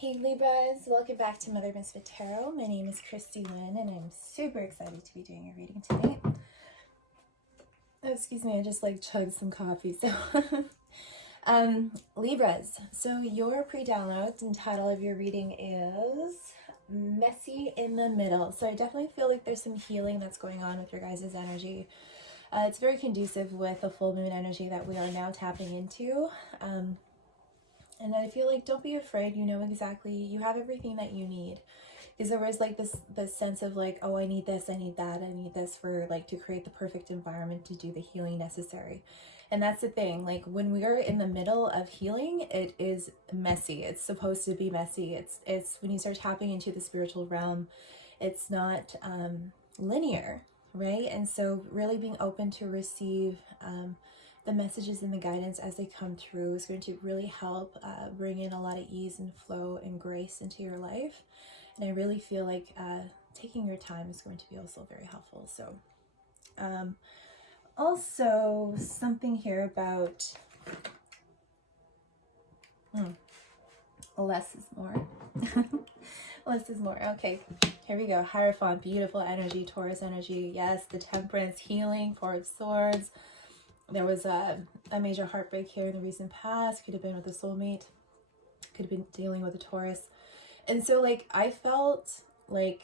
Hey Libras, welcome back to Mother Misfit Tarot. My name is Christy Lynn and I'm super excited to be doing your reading today. Oh, excuse me, I just chugged some coffee. So, Libras, so your pre-download and title of your reading is Messy in the Middle. So I definitely feel like there's some healing that's going on with your guys' energy. It's very conducive with the full moon energy that we are now tapping into. And I feel like don't be afraid, you know exactly, you have everything that you need. Because there was this sense of oh, I need this, I need that, I need this for to create the perfect environment to do the healing necessary. And that's the thing, when we are in the middle of healing, it is messy. It's supposed to be messy. It's when you start tapping into the spiritual realm, it's not linear, right? And so really being open to receive the messages and the guidance as they come through is going to really help bring in a lot of ease and flow and grace into your life. And I really feel like taking your time is going to be also very helpful. So also something here about less is more. Less is more. Okay, here we go. Hierophant, beautiful energy, Taurus energy. Yes, the Temperance, healing, Four of Swords. There was a major heartbreak here in the recent past. Could have been with a soulmate. Could have been dealing with a Taurus. And so I felt like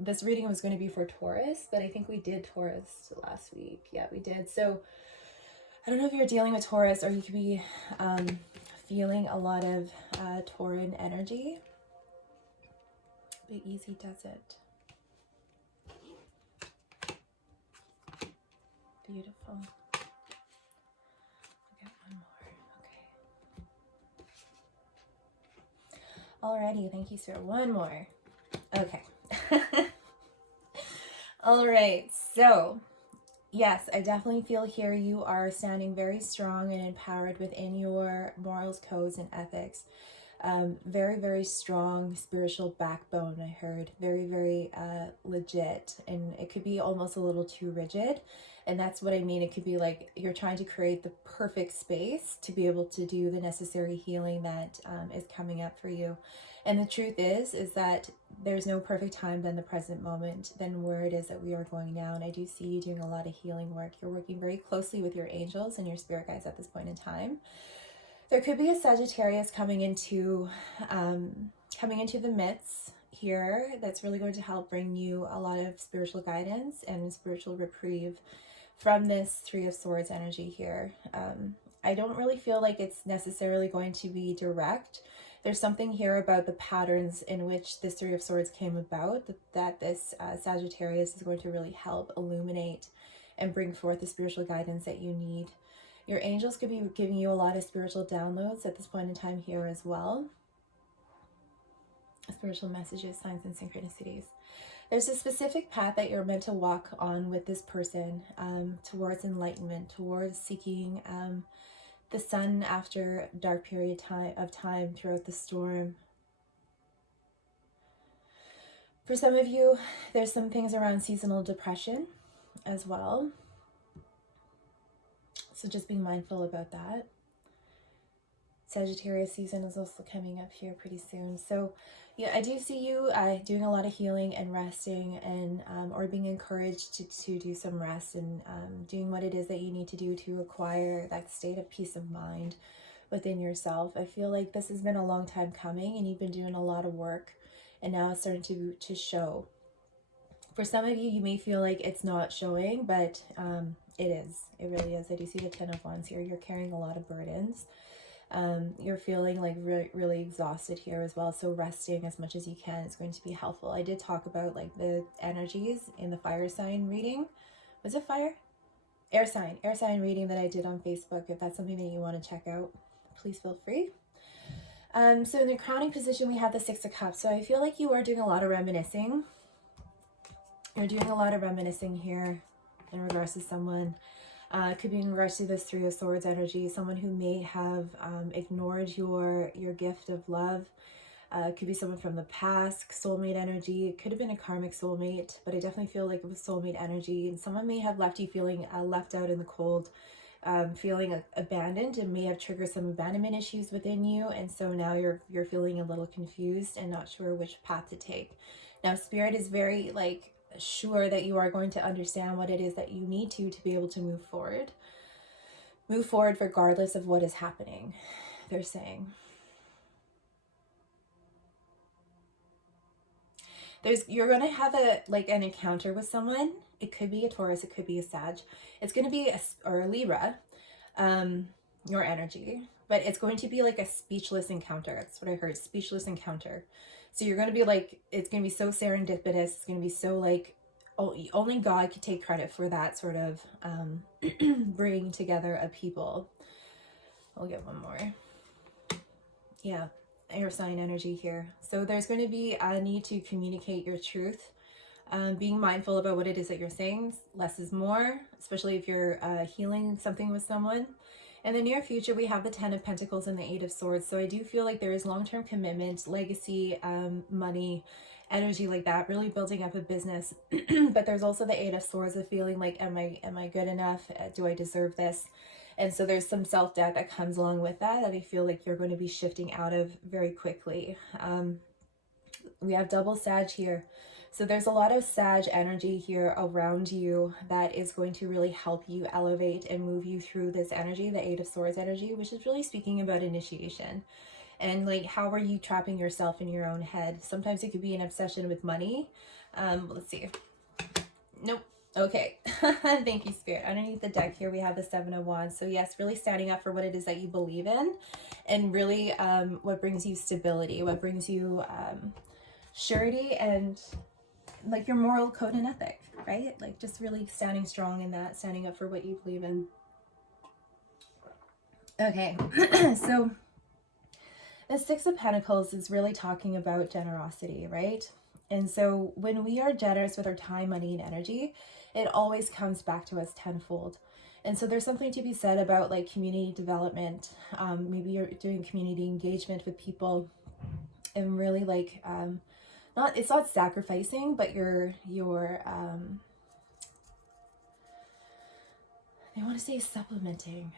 this reading was going to be for Taurus, but I think we did Taurus last week. Yeah, we did. So I don't know if you're dealing with Taurus or you could be feeling a lot of Tauran energy. But easy does it. Beautiful. Alrighty, thank you, sir. One more. Okay. All right, so yes, I definitely feel here you are standing very strong and empowered within your morals, codes, and ethics. Very, very strong spiritual backbone, I heard. Very, very legit. And it could be almost a little too rigid. And that's what I mean. It could be you're trying to create the perfect space to be able to do the necessary healing that is coming up for you. And the truth is that there's no perfect time than the present moment, than where it is that we are going now. And I do see you doing a lot of healing work. You're working very closely with your angels and your spirit guides at this point in time. There could be a Sagittarius coming into the midst here that's really going to help bring you a lot of spiritual guidance and spiritual reprieve from this Three of Swords energy here. I don't really feel like it's necessarily going to be direct. There's something here about the patterns in which this Three of Swords came about that this Sagittarius is going to really help illuminate and bring forth the spiritual guidance that you need. Your angels could be giving you a lot of spiritual downloads at this point in time here as well. Spiritual messages, signs, and synchronicities. There's a specific path that you're meant to walk on with this person towards enlightenment, towards seeking the sun after a dark period of time throughout the storm. For some of you, there's some things around seasonal depression as well. So just being mindful about that. Sagittarius season is also coming up here pretty soon. So yeah, I do see you doing a lot of healing and resting and or being encouraged to do some rest and doing what it is that you need to do to acquire that state of peace of mind within yourself. I feel like this has been a long time coming and you've been doing a lot of work and now it's starting to show. For some of you, you may feel like it's not showing, but it is. It really is. I do see the Ten of Wands here. You're carrying a lot of burdens. You're feeling really exhausted here as well. So resting as much as you can is going to be helpful. I did talk about the energies in the fire sign reading. Was it fire? Air sign reading that I did on Facebook. If that's something that you want to check out, please feel free. So in the crowning position, we have the Six of Cups. So I feel like you are doing a lot of reminiscing. You're doing a lot of reminiscing here in regards to someone. It could be in regards to this Three of Swords energy, someone who may have ignored your gift of love. It could be someone from the past, soulmate energy. It could have been a karmic soulmate, but I definitely feel like it was soulmate energy. And someone may have left you feeling left out in the cold feeling abandoned, and may have triggered some abandonment issues within you. And so now you're feeling a little confused and not sure which path to take. Now, Spirit is very like sure that you are going to understand what it is that you need to be able to move forward. Move forward regardless of what is happening, they're saying. You're going to have an encounter with someone. It could be a Taurus, it could be a Sag. It's going to be a Libra, your energy, but it's going to be like a speechless encounter. That's what I heard, speechless encounter. So you're going to be like, it's going to be so serendipitous. It's going to be so like, only God could take credit for that sort of bringing together a people. I'll get one more. Yeah, air sign energy here. So there's going to be a need to communicate your truth. Being mindful about what it is that you're saying. Less is more, especially if you're healing something with someone. In the near future, we have the 10 of Pentacles and the 8 of Swords. So I do feel like there is long-term commitment, legacy, money, energy like that, really building up a business. But there's also the 8 of Swords of feeling like, am I good enough? Do I deserve this? And so there's some self-doubt that comes along with that I feel like you're going to be shifting out of very quickly. We have double Sag here. So there's a lot of Sag energy here around you that is going to really help you elevate and move you through this energy, the 8 of Swords energy, which is really speaking about initiation. And like, how are you trapping yourself in your own head? Sometimes it could be an obsession with money. Let's see. Nope. Okay. Thank you, Spirit. Underneath the deck here, we have the 7 of Wands. So yes, really standing up for what it is that you believe in, and really what brings you stability, what brings you surety, and like your moral code and ethic, right? Like just really standing strong in that, standing up for what you believe in. Okay. So the 6 of Pentacles is really talking about generosity, right? And so when we are generous with our time, money, and energy, it always comes back to us tenfold. And so there's something to be said about like community development. Maybe you're doing community engagement with people, and really like, it's not sacrificing, but you're I want to say supplementing.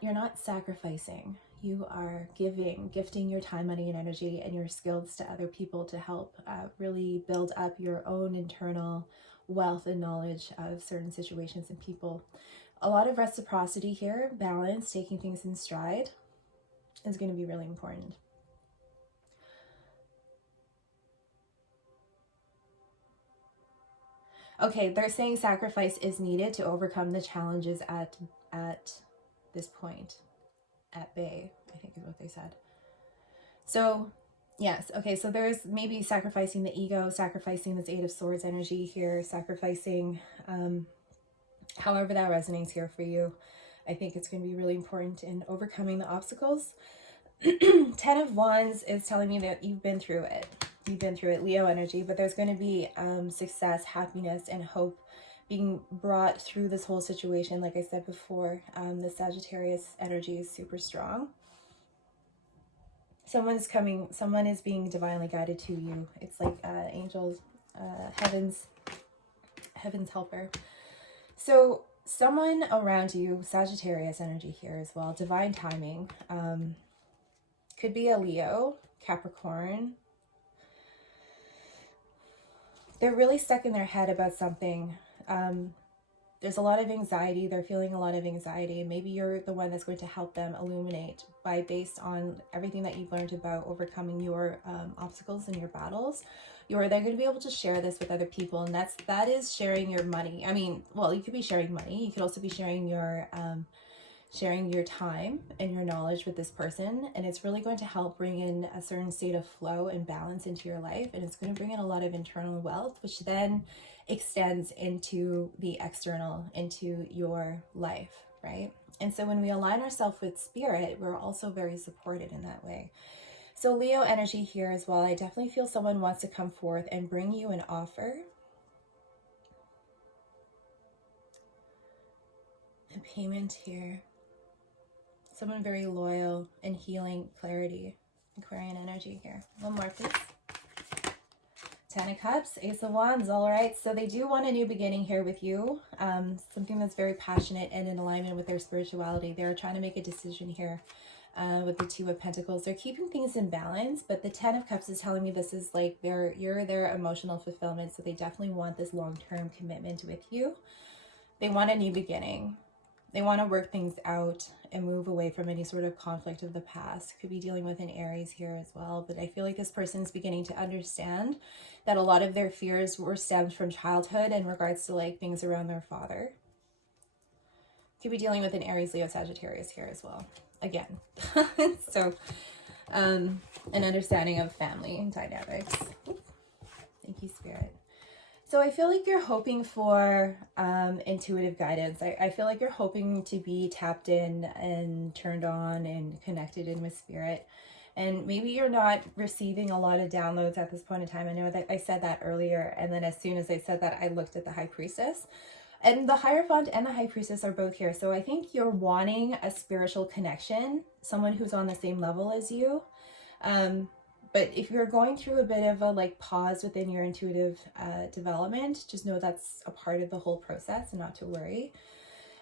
You're not sacrificing. You are gifting your time, money, and energy and your skills to other people to help really build up your own internal wealth and knowledge of certain situations and people. A lot of reciprocity here, balance, taking things in stride is going to be really important. Okay, they're saying sacrifice is needed to overcome the challenges at this point. At bay, I think is what they said. So, yes, okay, so there's maybe sacrificing the ego, sacrificing this 8 of Swords energy here, sacrificing however that resonates here for you. I think it's going to be really important in overcoming the obstacles. 10 of Wands is telling me that you've been through it. You've been through it, Leo energy, but there's going to be success, happiness, and hope being brought through this whole situation. Like I said before, the Sagittarius energy is super strong. Someone is being divinely guided to you. It's like angels, heaven's helper. So someone around you, Sagittarius energy here as well, divine timing, could be a Leo, Capricorn. They're really stuck in their head about something. There's a lot of anxiety. They're feeling a lot of anxiety. Maybe you're the one that's going to help them illuminate based on everything that you've learned about overcoming your obstacles and your battles. They're going to be able to share this with other people, and that is sharing your money. I mean, well, you could be sharing money. You could also be sharing your time and your knowledge with this person, and it's really going to help bring in a certain state of flow and balance into your life, and it's going to bring in a lot of internal wealth, which then extends into the external, into your life, right? And so when we align ourselves with spirit, we're also very supported in that way. So Leo energy here as well. I definitely feel someone wants to come forth and bring you an offer. And payment here. Someone very loyal and healing, clarity. Aquarian energy here. One more, please. Ten of Cups, Ace of Wands. All right, so they do want a new beginning here with you. Something that's very passionate and in alignment with their spirituality. They're trying to make a decision here with the Two of Pentacles. They're keeping things in balance, but the Ten of Cups is telling me this is like you're their emotional fulfillment. So they definitely want this long-term commitment with you. They want a new beginning. They want to work things out and move away from any sort of conflict of the past. Could be dealing with an Aries here as well. But I feel like this person is beginning to understand that a lot of their fears were stemmed from childhood in regards to like things around their father. Could be dealing with an Aries, Leo, Sagittarius here as well. Again. So, an understanding of family dynamics. Thank you, Spirit. So I feel like you're hoping for intuitive guidance. I feel like you're hoping to be tapped in and turned on and connected in with Spirit. And maybe you're not receiving a lot of downloads at this point in time. I know that I said that earlier. And then as soon as I said that, I looked at the High Priestess. And the Hierophant and the High Priestess are both here. So I think you're wanting a spiritual connection, someone who's on the same level as you. But if you're going through a bit of a like pause within your intuitive development, just know that's a part of the whole process and not to worry.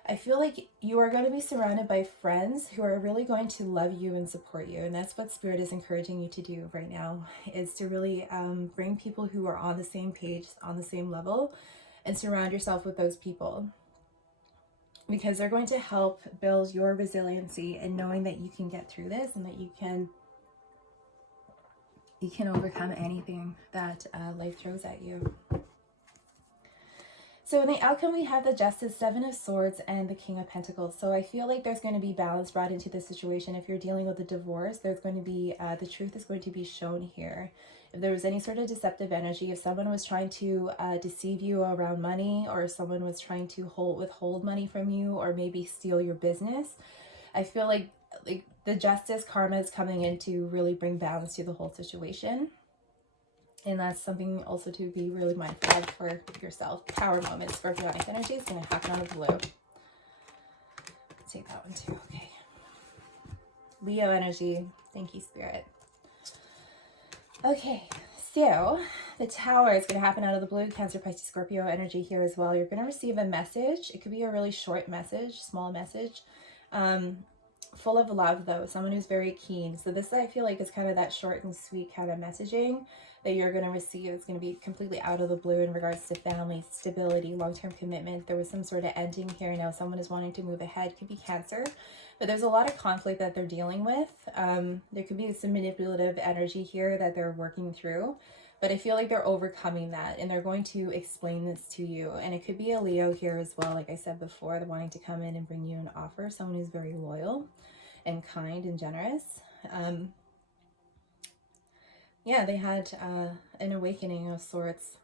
I feel like you are going to be surrounded by friends who are really going to love you and support you. And that's what Spirit is encouraging you to do right now, is to really bring people who are on the same page, on the same level, and surround yourself with those people. Because they're going to help build your resiliency and knowing that you can get through this and that you can overcome anything that life throws at you. So in the outcome, we have the Justice, Seven of Swords, and the King of Pentacles. So I feel like there's going to be balance brought into this situation. If you're dealing with a divorce, there's going to be, the truth is going to be shown here. If there was any sort of deceptive energy, if someone was trying to deceive you around money, or if someone was trying to withhold money from you, or maybe steal your business, I feel like the Justice karma is coming in to really bring balance to the whole situation. And that's something also to be really mindful of for yourself. Power moments, Scorpionic energy is going to happen out of the blue. Let's take that one too. Okay. Leo energy. Thank you, Spirit. Okay, so the Tower is going to happen out of the blue. Cancer, Pisces, Scorpio energy here as well. You're going to receive a message. It could be a really short message, small message. Full of love though, someone who's very keen. So this, I feel like, is kind of that short and sweet kind of messaging that you're going to receive. It's going to be completely out of the blue in regards to family, stability, long-term commitment. There was some sort of ending here. Now someone is wanting to move ahead. Could be Cancer, but there's a lot of conflict that they're dealing with. There could be some manipulative energy here that they're working through, but I feel like they're overcoming that and they're going to explain this to you. And it could be a Leo here as well. Like I said before, they're wanting to come in and bring you an offer, someone who's very loyal and kind and generous. Yeah, they had an awakening of sorts.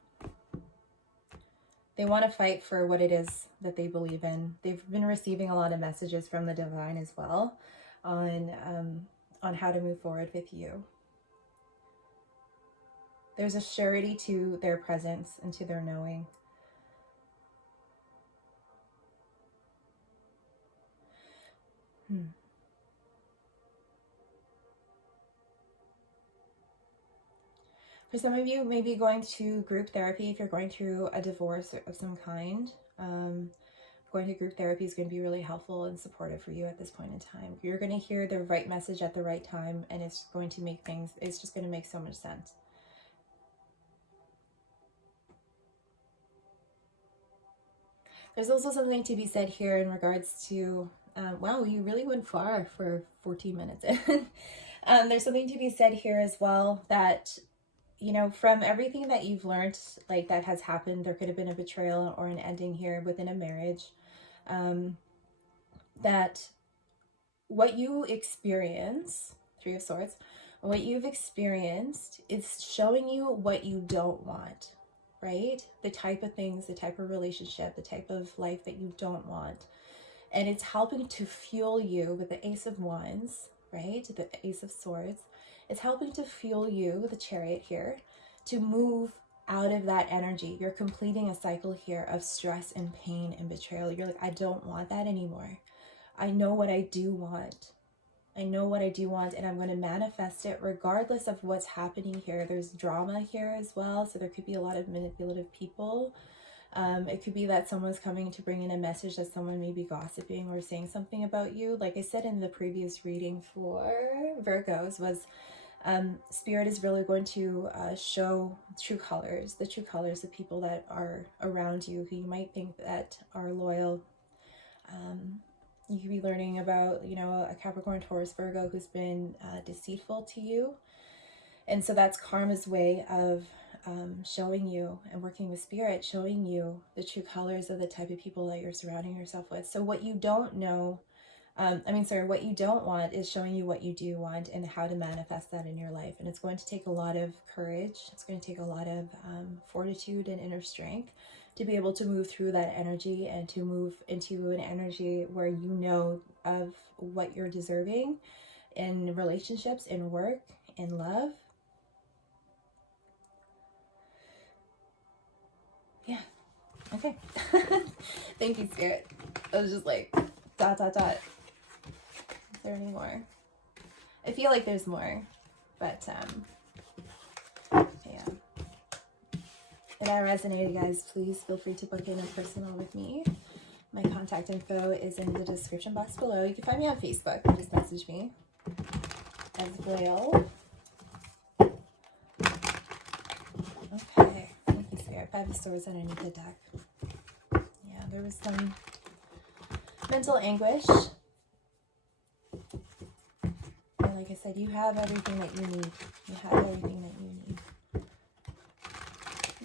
They want to fight for what it is that they believe in. They've been receiving a lot of messages from the divine as well on how to move forward with you. There's a surety to their presence and to their knowing. For some of you, maybe going to group therapy if you're going through a divorce of some kind. Going to group therapy is going to be really helpful and supportive for you at this point in time. You're going to hear the right message at the right time, and it's going to make things, it's just going to make so much sense. There's also something to be said here in regards to, wow, you really went far for 14 minutes. There's something to be said here as well that, you know, from everything that you've learned, like that has happened, there could have been a betrayal or an ending here within a marriage. That what you experience, Three of Swords, what you've experienced is showing you what you don't want, right? The type of things, the type of relationship, the type of life that you don't want. And it's helping to fuel you with the Ace of Wands, right? The Ace of Swords. It's helping to fuel you with the Chariot here to move out of that energy. You're completing a cycle here of stress and pain and betrayal. You're like, I don't want that anymore. I know what I do want. I know what I do want, and I'm going to manifest it regardless of what's happening here. There's drama here as well, so there could be a lot of manipulative people. It could be that someone's coming to bring in a message that someone may be gossiping or saying something about you. Like I said in the previous reading for Virgos, was Spirit is really going to show true colors, the true colors of people that are around you, who you might think that are loyal. You could be learning about, you know, a Capricorn, Taurus, Virgo who's been deceitful to you. And so that's karma's way of showing you, and working with Spirit, showing you the true colors of the type of people that you're surrounding yourself with. So what you don't know, what you don't want is showing you what you do want and how to manifest that in your life. And it's going to take a lot of courage. It's going to take a lot of fortitude and inner strength to be able to move through that energy and to move into an energy where you know of what you're deserving in relationships, in work, in love. Yeah. Okay. Thank you, Spirit. I was just like, ... Is there any more? I feel like there's more, but yeah. If that resonated, guys, please feel free to book in a personal with me. My contact info is in the description box below. You can find me on Facebook. Just message me as well. Okay. Thank you, Spirit. 5 of Swords underneath the deck. Yeah, there was some mental anguish. And like I said, you have everything that you need. You have everything that you need.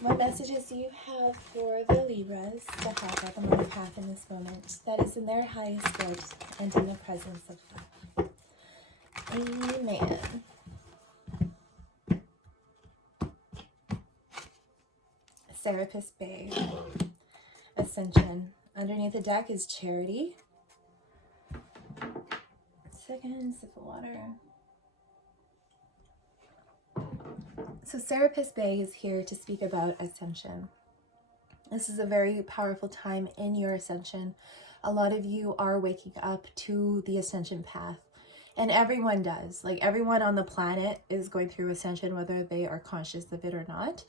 What messages do you have for the Libras to have them on the path in this moment that is in their highest good and in the presence of God? Amen. Serapis Bay. Ascension. Underneath the deck is Charity. Second sip of water. So Serapis Bay is here to speak about ascension. This is a very powerful time in your ascension. A lot of you are waking up to the ascension path, and everyone does. Like, everyone on the planet is going through ascension, whether they are conscious of it or not.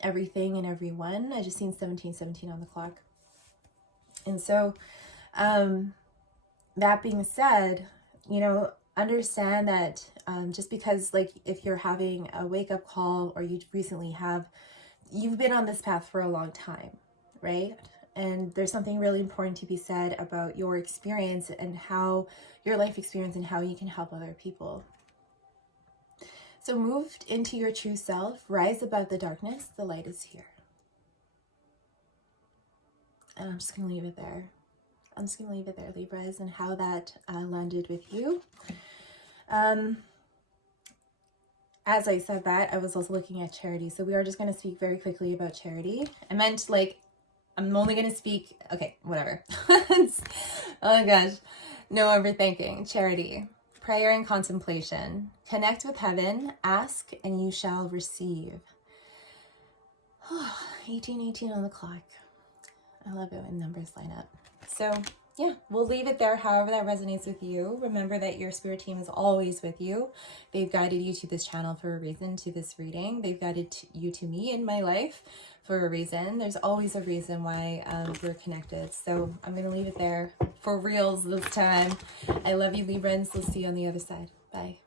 Everything and everyone. I just seen 1717 on the clock. And so, that being said, you know, understand that just because, like, if you're having a wake-up call, or you recently you've been on this path for a long time, right? And there's something really important to be said about your experience and how your life experience and how you can help other people. So move into your true self, rise above the darkness, the light is here. And I'm just going to leave it there. I'm just going to leave it there, Libras, and how that landed with you. As I said that, I was also looking at Charity. So we are just going to speak very quickly about Charity. I meant, like, I'm only going to speak... Okay, whatever. Oh my gosh. No overthinking. Charity. Prayer and contemplation. Connect with heaven. Ask and you shall receive. 1818 on the clock. I love it when numbers line up. So yeah, we'll leave it there. However that resonates with you. Remember that your spirit team is always with you. They've guided you to this channel for a reason, to this reading. They've guided you to me in my life for a reason. There's always a reason why we're connected. So I'm going to leave it there for reals this time. I love you, Librans. We'll see you on the other side. Bye.